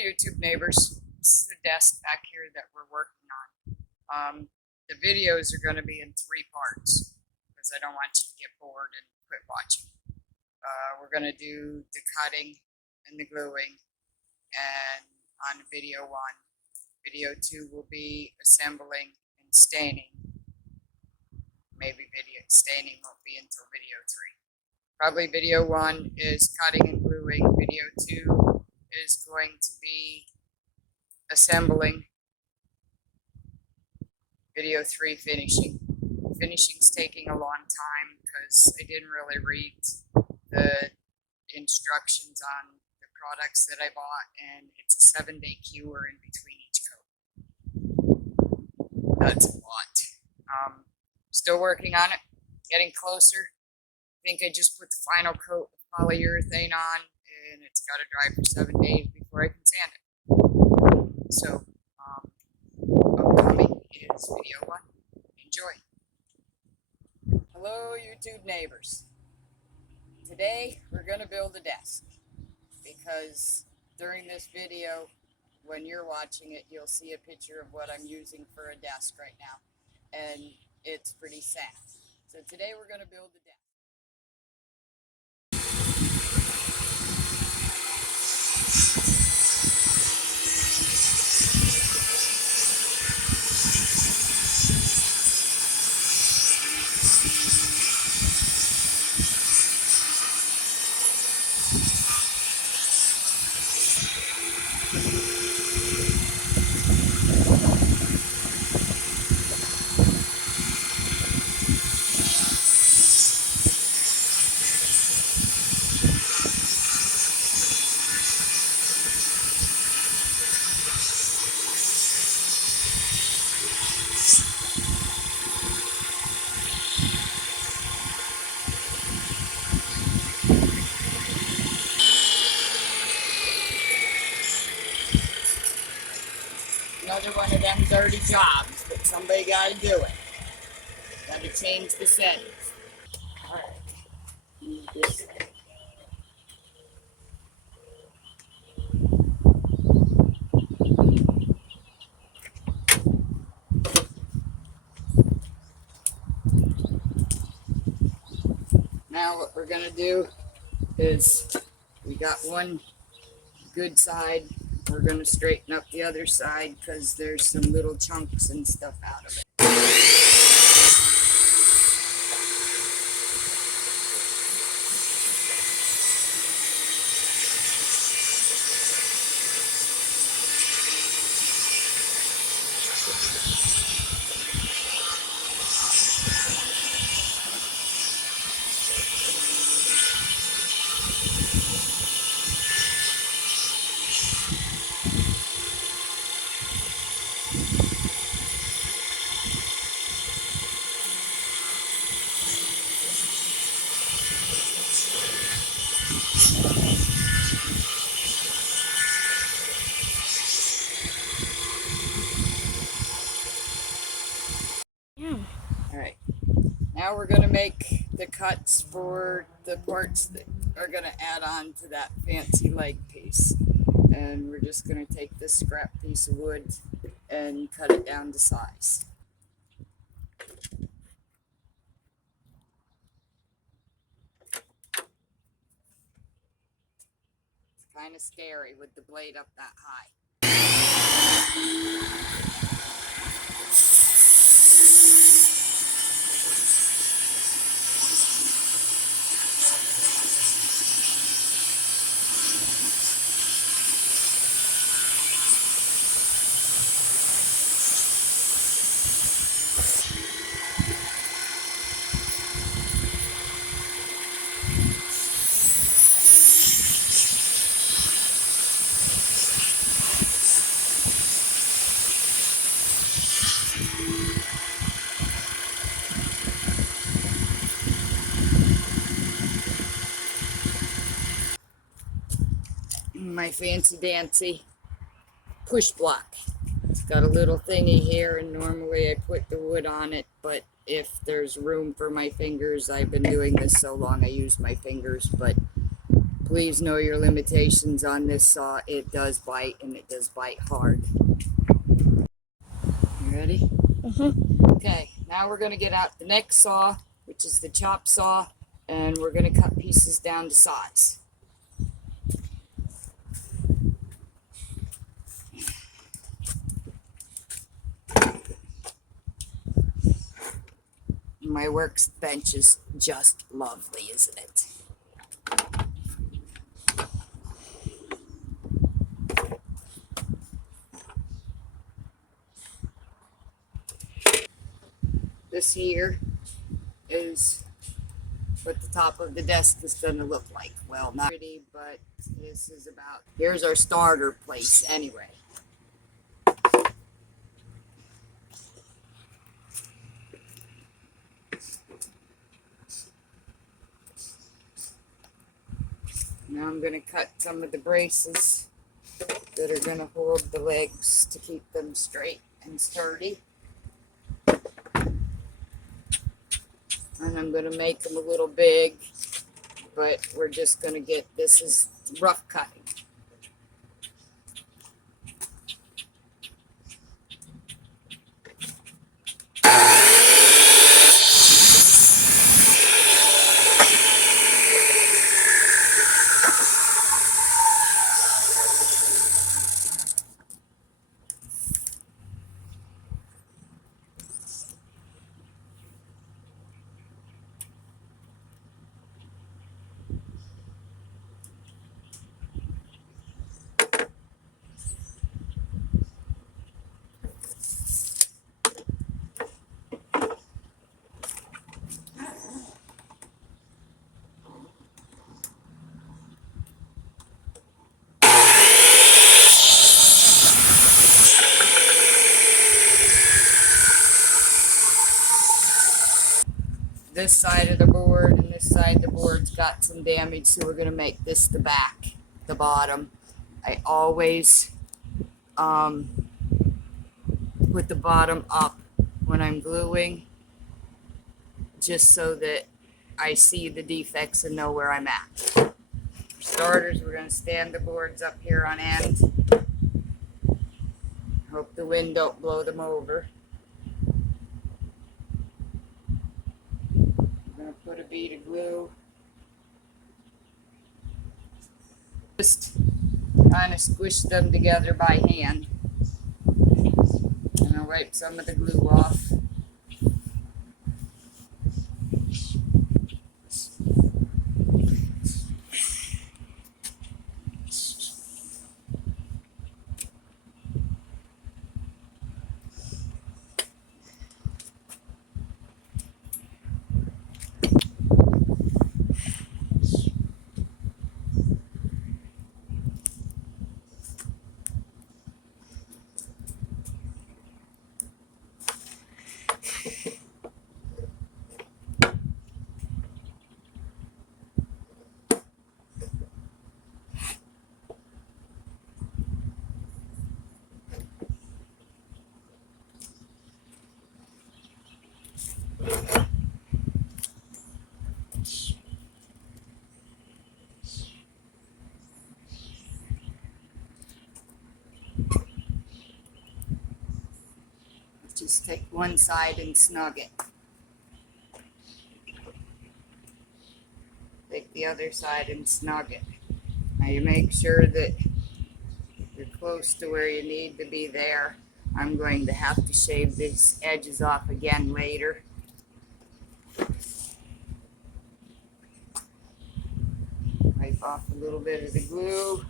YouTube neighbors. This is the desk back here that we're working on. The videos are going to be in 3 parts because I don't want you to get bored and quit watching. We're going to do the cutting and the gluing, and on video 1. Video 2 will be assembling and staining. Maybe video staining won't be until video 3. Probably video 1 is cutting and gluing. Video 2 is going to be assembling. Video 3 finishing. Finishing's taking a long time because I didn't really read the instructions on the products that I bought, and it's a 7-day cure in between each coat. That's a lot. Still working on it, getting closer. I think I just put the final coat of polyurethane on, and it's got to dry for 7 days before I can sand it. So, upcoming is video 1. Enjoy. Hello, YouTube neighbors. Today, we're going to build a desk, because during this video, when you're watching it, you'll see a picture of what I'm using for a desk right now, and it's pretty sad. So today, we're going to build the desk. Another one of them dirty jobs, but somebody got to do it. Got to change the settings. Alright. Now what we're going to do is, we got one good side. We're going to straighten up the other side because there's some little chunks and stuff out of it. Alright, now we're going to make the cuts for the parts that are going to add on to that fancy leg piece. And we're just going to take this scrap piece of wood and cut it down to size. It's kind of scary with the blade up that high. My fancy dancy push block. It's got a little thingy here, and normally I put the wood on it, but if there's room for my fingers, I've been doing this so long I use my fingers, but please know your limitations on this saw. It does bite, and it does bite hard. You ready? Okay, now we're going to get out the next saw, which is the chop saw, and we're going to cut pieces down to size. My workbench is just lovely, isn't it? This here is what the top of the desk is going to look like. Well, not pretty, but this is about, here's our starter place anyway. Now I'm going to cut some of the braces that are going to hold the legs to keep them straight and sturdy. And I'm going to make them a little big, but we're just going to get, this is rough cutting. This side of the board and this side of the board's got some damage, so we're going to make this the back, the bottom. I always put the bottom up when I'm gluing, just so that I see the defects and know where I'm at. For starters, we're going to stand the boards up here on end. Hope the wind don't blow them over. Put a bead of glue. Just kind of squish them together by hand. And I'll wipe some of the glue off. Just take one side and snug it. Take the other side and snug it. Now you make sure that you're close to where you need to be there. I'm going to have to shave these edges off again later. Wipe off a little bit of the glue.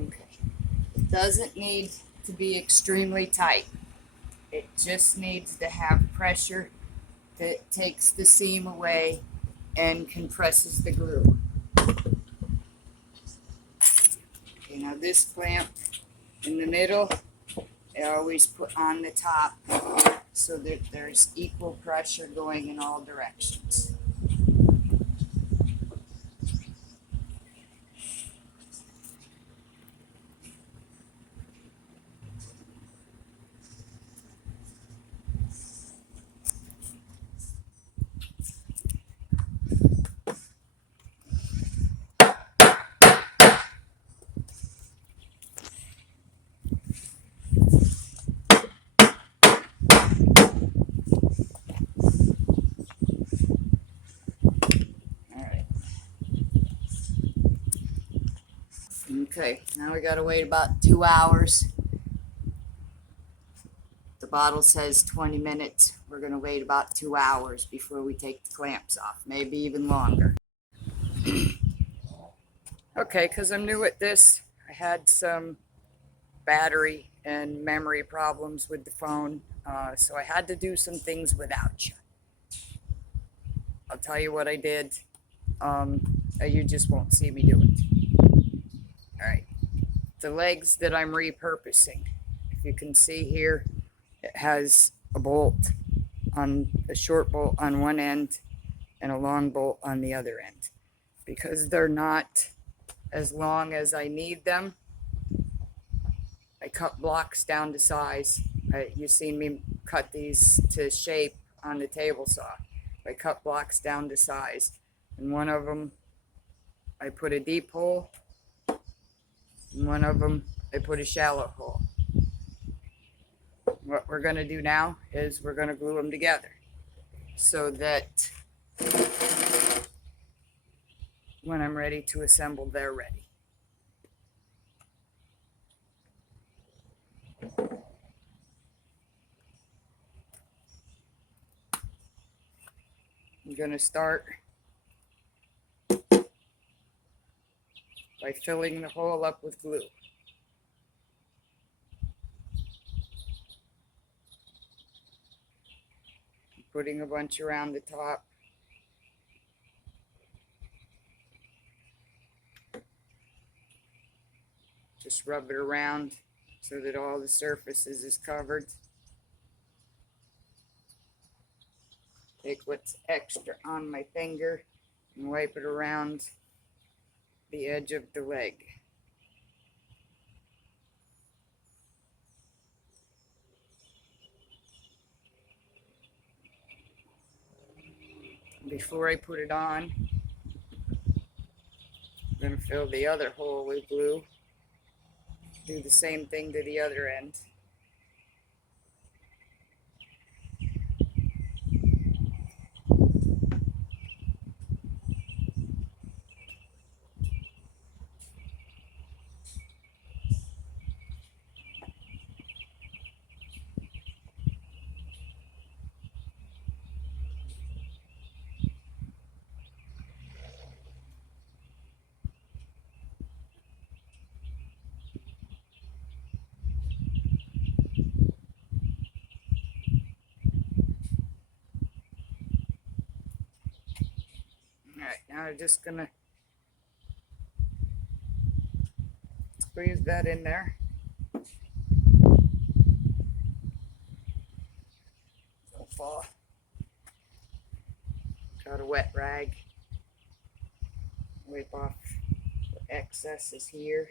Okay. It doesn't need to be extremely tight. It just needs to have pressure that takes the seam away and compresses the glue. Okay, now this clamp in the middle, I always put on the top so that there's equal pressure going in all directions. Okay, now we gotta wait about 2 hours. The bottle says 20 minutes. We're gonna wait about 2 hours before we take the clamps off, maybe even longer. Okay, because I'm new at this, I had some battery and memory problems with the phone, so I had to do some things without you. I'll tell you what I did. You just won't see me do it. All right, the legs that I'm repurposing. If you can see here, it has a bolt on a short bolt on one end and a long bolt on the other end. Because they're not as long as I need them, I cut blocks down to size. You've seen me cut these to shape on the table saw. I cut blocks down to size. And one of them, I put a deep hole. And one of them, I put a shallow hole. What we're going to do now is we're going to glue them together so that when I'm ready to assemble, they're ready. I'm going to start by filling the hole up with glue. Putting a bunch around the top. Just rub it around so that all the surfaces is covered. Take what's extra on my finger and wipe it around the edge of the leg. Before I put it on, I'm going to fill the other hole with glue. Do the same thing to the other end. Alright, now I'm just going to squeeze that in there. Don't fall. Got a wet rag. Wipe off the excesses here.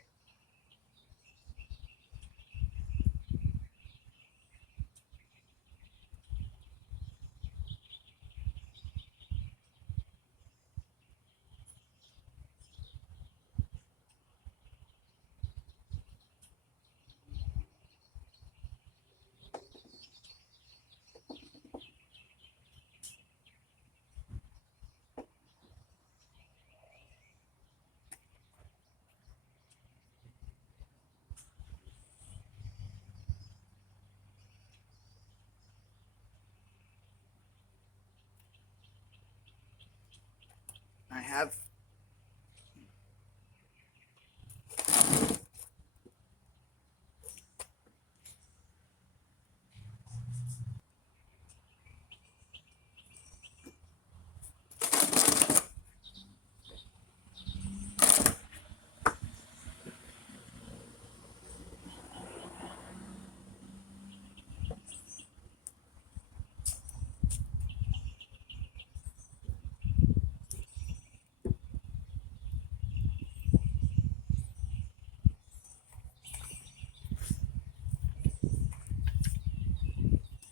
I have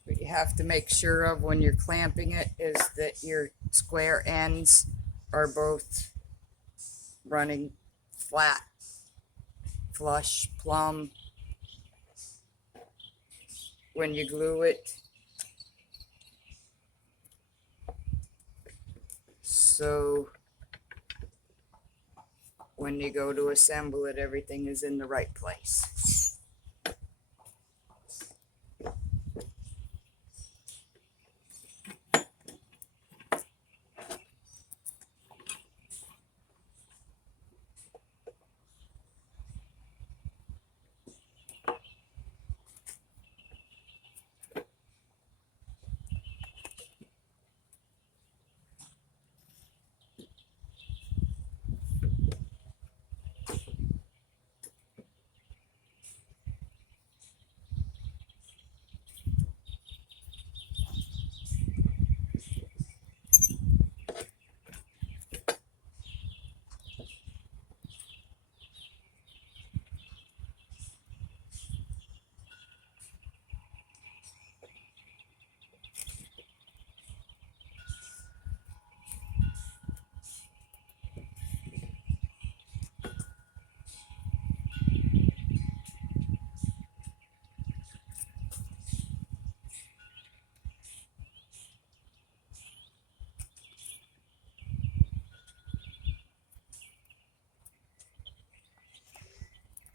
what you have to make sure of when you're clamping it is that your square ends are both running flat, flush, plumb when you glue it. So when you go to assemble it, everything is in the right place.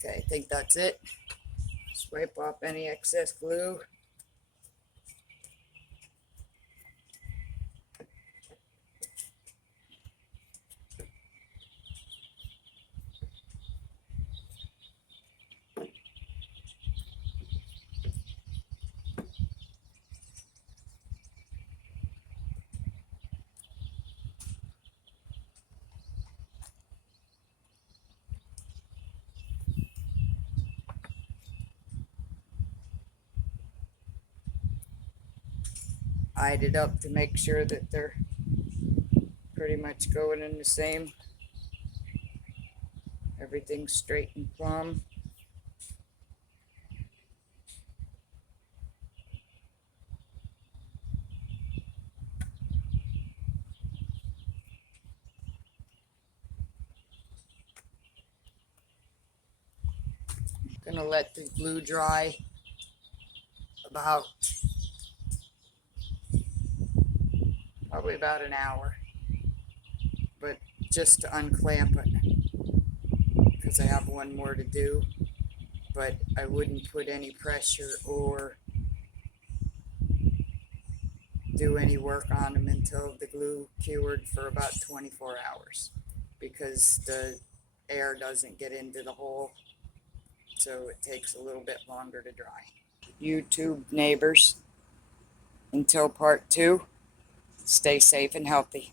Okay, I think that's it. Wipe off any excess glue. Eyed it up to make sure that they're pretty much going in the same. Everything's straight and plumb. Gonna let the glue dry probably about an hour, but just to unclamp it because I have one more to do, but I wouldn't put any pressure or do any work on them until the glue cured for about 24 hours because the air doesn't get into the hole, so it takes a little bit longer to dry. YouTube neighbors, until part 2, stay safe and healthy.